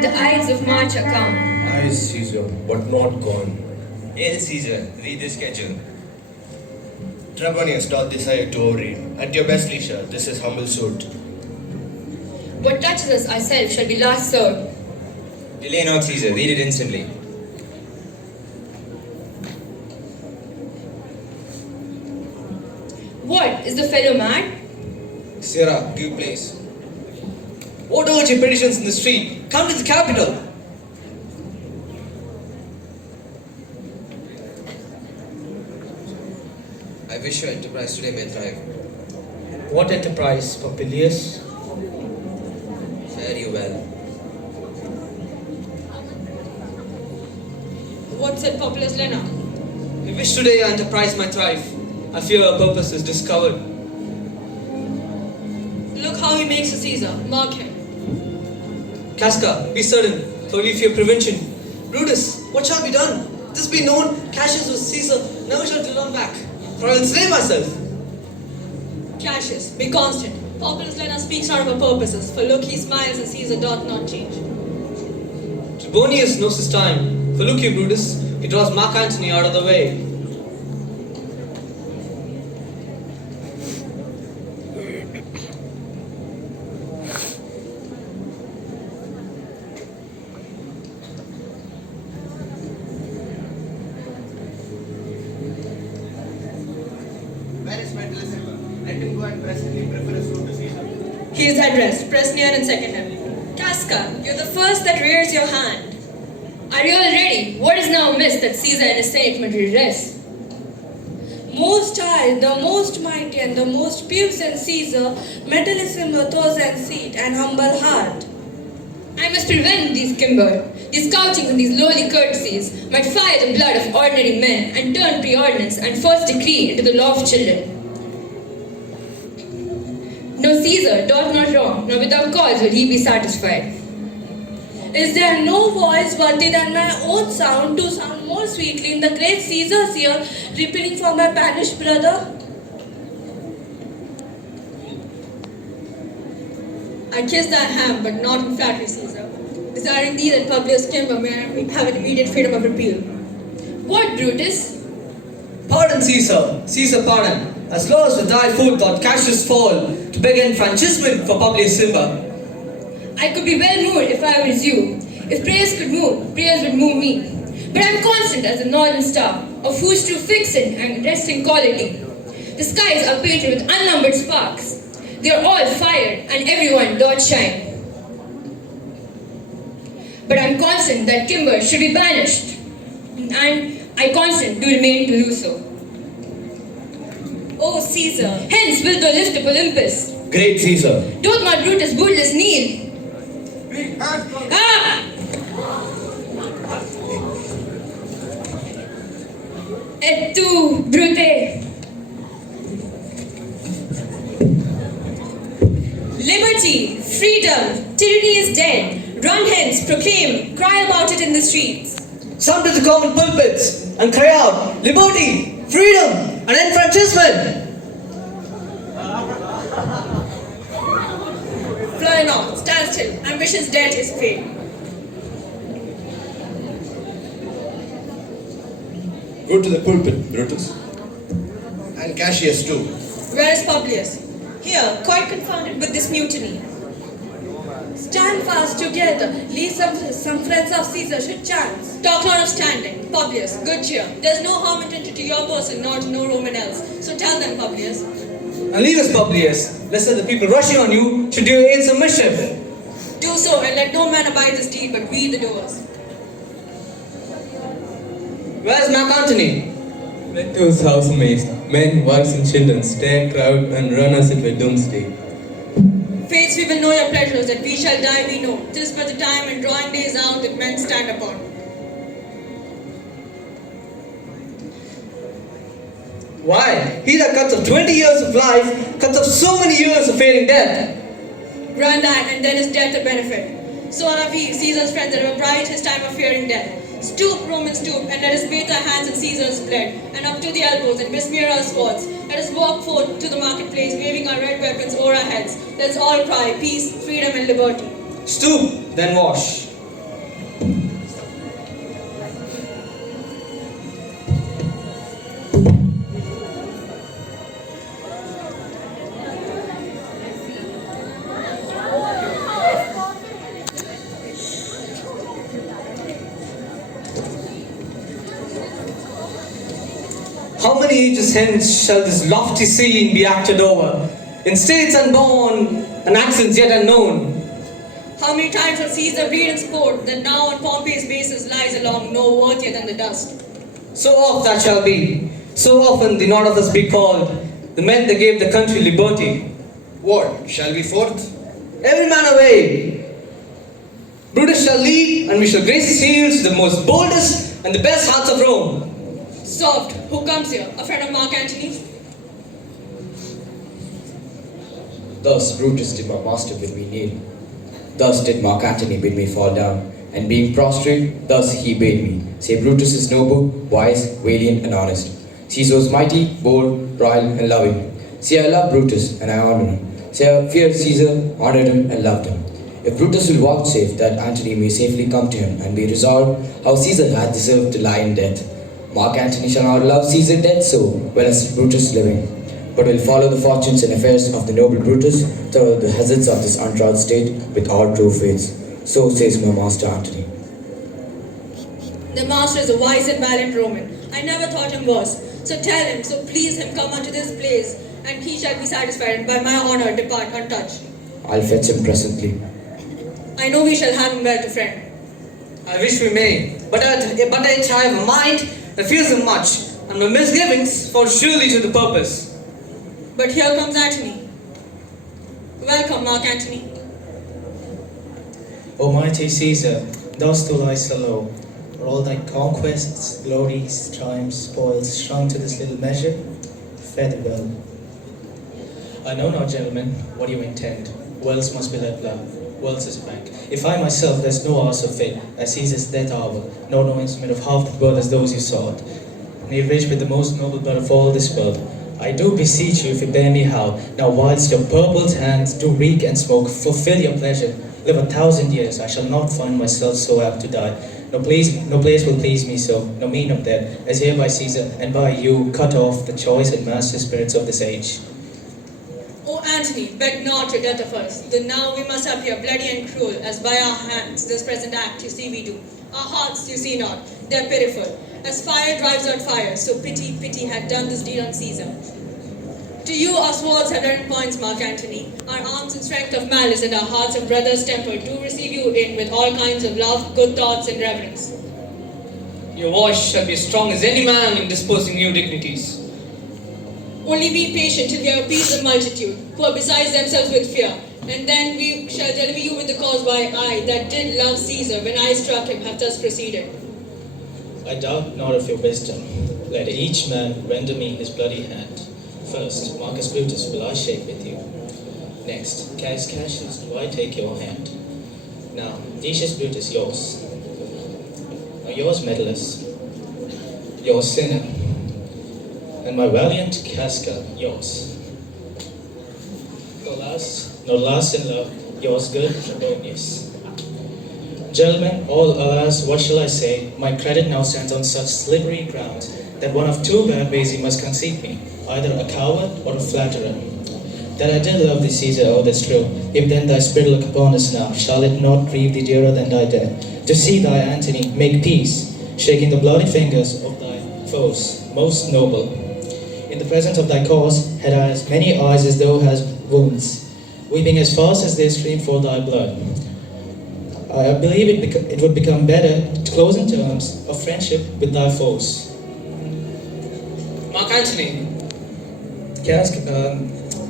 The Ides of March are come. Aye, Caesar, but not gone. Hail Caesar, read the schedule. Trebonius doth desire to overread. At your best leisure, this is humble suit. What touches us ourselves shall be last served. Delay not Caesar, read it instantly. What, is the fellow mad? Sirrah, give place. What urge your petitions in the street? Come to the capital. I wish your enterprise today may thrive. What enterprise, Popilius? Fare you well. What said Populus Lena? I wish today your enterprise might thrive. I fear our purpose is discovered. Look how he makes a Caesar. Mark him. Casca, be certain, for we fear prevention. Brutus, what shall be done? If this be known, Cassius was Caesar, never shall turn back, for I will slay myself. Cassius, be constant. Populus Lena speaks out of her purposes, for look he smiles and Caesar doth not change. Trebonius knows his time, for look you, Brutus, he draws Mark Antony out of the way. Where is my Silver? Let him go and presently prefer a suit to Caesar. He is at rest. Press near and second him. Casca, you're the first that rears your hand. Are you all ready? What is now amiss that Caesar and his Senate may redress? Most high, the most mighty and the most puissant Caesar, metallissimo thoughts and seat and humble heart. I must prevent these kimber. These couchings and these lowly courtesies might fire the blood of ordinary men and turn preordinance and first decree into the law of children. No Caesar doth not wrong, nor without cause will he be satisfied. Is there no voice worthy than my own sound to sound more sweetly in the great Caesar's ear, repeating for my banished brother? I kiss thy hand, but not in flattery, Caesar, desiring thee that Publius Cimber may have an immediate freedom of appeal. What, Brutus? Pardon, Caesar, Caesar pardon, as long as with thy foot thought Cassius fall, to beg enfranchisement for Publius Cimber. I could be well moved if I was you. If prayers could move, prayers would move me. But I am constant as the northern star, of whose true fixing and resting quality. The skies are painted with unnumbered sparks. They are all fired, and everyone doth shine. But I am constant that Cimber should be banished, and I constant do remain to do so. O Caesar, hence wilt thou lift up Olympus. Great Caesar. Doth not Brutus Bootless kneel? Ah! Et tu, Brute! Liberty, freedom, tyranny is dead. Run hence, proclaim, cry about it in the streets. Some to the common pulpits and cry out, liberty, freedom, and enfranchisement. Fly not, stand still, ambition's dead is fate. Go to the pulpit, Brutus. And Cassius too. Where is Publius? Here, quite confounded with this mutiny. Stand fast together, lest some friends of Caesar should chance. Talk not of standing. Publius, good cheer. There's no harm intended to your person nor to no Roman else. So tell them, Publius. And leave us, Publius, lest the people rushing on you should do you in some mischief. Do so, and let no man abide this deed but we the doers. Where's Mark Antony? Let those housemaids, men, wives, and children stare, crowd, and run as it were doomsday. Fates, we will know your pleasures, that we shall die we know. 'Tis but the time and drawing days out that men stand upon. Why? He that cuts off 20 years of life, cuts off so many years of fading death. Grant that, and then is death a benefit. So have we, Caesar's friends, that have applied his time of fearing death. Stoop, Romans, stoop, and let us bathe our hands in Caesar's blood, and up to the elbows, and besmear our swords. Let us walk forth to the marketplace, waving our red weapons over our heads. Let's all cry, peace, freedom, and liberty. Stoop, then wash. How many ages hence shall this lofty scene be acted over, in states unborn and accents yet unknown? How many times has Caesar breed and sport that now on Pompey's bases lies along no worthier than the dust? So oft that shall be, so often the not of us be called, the men that gave the country liberty. What? Shall we forth? Every man away! Brutus shall lead, and we shall grace his heels to the most boldest and the best hearts of Rome. Soft, who comes here? A friend of Mark Antony? Thus Brutus did my master bid me kneel. Thus did Mark Antony bid me fall down. And being prostrate, thus he bade me. Say Brutus is noble, wise, valiant, and honest. Caesar was mighty, bold, royal, and loving. Say I love Brutus, and I honor him. Say I feared Caesar, honored him, and loved him. If Brutus will vouchsafe that Antony may safely come to him, and be resolved how Caesar hath deserved to lie in death, Mark Antony shall not love Caesar dead so well as Brutus living, but will follow the fortunes and affairs of the noble Brutus through the hazards of this untroubled state with all true faith. So says my master Antony. The master is a wise and valiant Roman. I never thought him worse. So tell him, so please him come unto this place, and he shall be satisfied, and by my honor depart untouched. I'll fetch him presently. I know we shall have him well to friend. I wish we may, but yet I have a mind that fears him much, and my misgivings fall surely to the purpose. But here comes Antony. Welcome, Mark Antony. O mighty Caesar, thus do lie so low. Are all thy conquests, glories, triumphs, spoils shrunk to this little measure? Fare thee well. I know not, gentlemen, what you intend. Wells must be let blow. Wells is blank. If I myself, there's no hour so fit as Caesar's death hour, nor no instrument of half the birth as those you sought, nay rich with the most noble blood of all this world. I do beseech you, if you bear me how, now whilst your purpled hands do reek and smoke, fulfill your pleasure, live 1,000 years, I shall not find myself so apt to die. No place will please me so, no mean of death, as here by Caesar and by you cut off the choice and master spirits of this age. O Antony, beg not your death of us, though now we must appear bloody and cruel, as by our hands this present act you see we do. Our hearts you see not, they are pitiful. As fire drives out fire, so pity, pity had done this deed on Caesar. To you our swords have learned points, Mark Antony. Our arms and strength of malice and our hearts of brothers' temper do receive you in with all kinds of love, good thoughts, and reverence. Your voice shall be as strong as any man in disposing new dignities. Only be patient till we appease the multitude, who are beside themselves with fear, and then we shall deliver you with the cause why I, that did love Caesar when I struck him, have thus proceeded. I doubt not of your wisdom. Let each man render me his bloody hand. First, Marcus Brutus will I shake with you. Next, Caius Cassius, do I take your hand. Now, Decius Brutus, yours. Now yours, Metellus, yours, Cinna, and my valiant Casca, yours. Not last in love, yours good, Trebonius. Gentlemen, all alas, what shall I say? My credit now stands on such slippery ground that one of two bad ways he must conceit me, either a coward or a flatterer. That I did love thee, Caesar, oh, that's true. If then thy spirit look upon us now, shall it not grieve thee dearer than thy death? To see thy Antony make peace, shaking the bloody fingers of thy foes, most noble. In the presence of thy cause, had I as many eyes as thou hast wounds, weeping as fast as they stream for thy blood. I believe it would become better to close in terms of friendship with thy foes. Mark Antony, Caius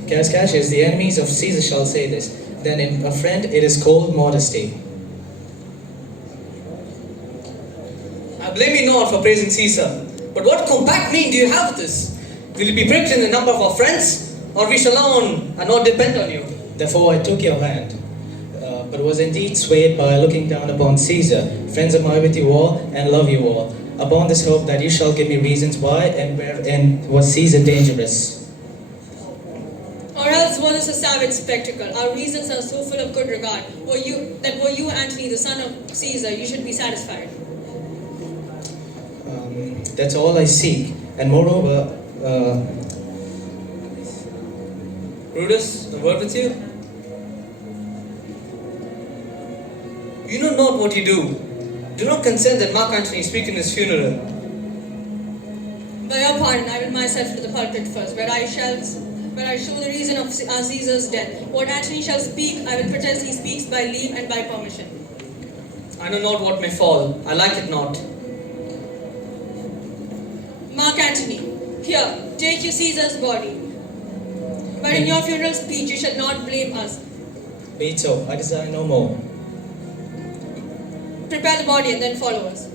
Cassius, the enemies of Caesar shall say this, then in a friend it is cold modesty. I blame you not for praising Caesar, but what compact mean do you have with this? Will you be pricked in the number of our friends, or we shall own and not depend on you? Therefore I took your hand, but was indeed swayed by looking down upon Caesar. Friends am I with you all, and love you all, upon this hope that you shall give me reasons why and wherein was Caesar dangerous. Or else was this a savage spectacle? Our reasons are so full of good regard. Were you, Antony, the son of Caesar, you should be satisfied. That's all I seek, and moreover, Brutus, a word with you? You know not what you do. Do not consent that Mark Antony speak in his funeral. By your pardon, I will myself to the pulpit first, where I show the reason of Caesar's death. What Antony shall speak, I will protest he speaks by leave and by permission. I know not what may fall. I like it not. Mark Antony, here, take you Caesar's body. But in your funeral speech, you shall not blame us. Be it so, I desire no more. Prepare the body and then follow us.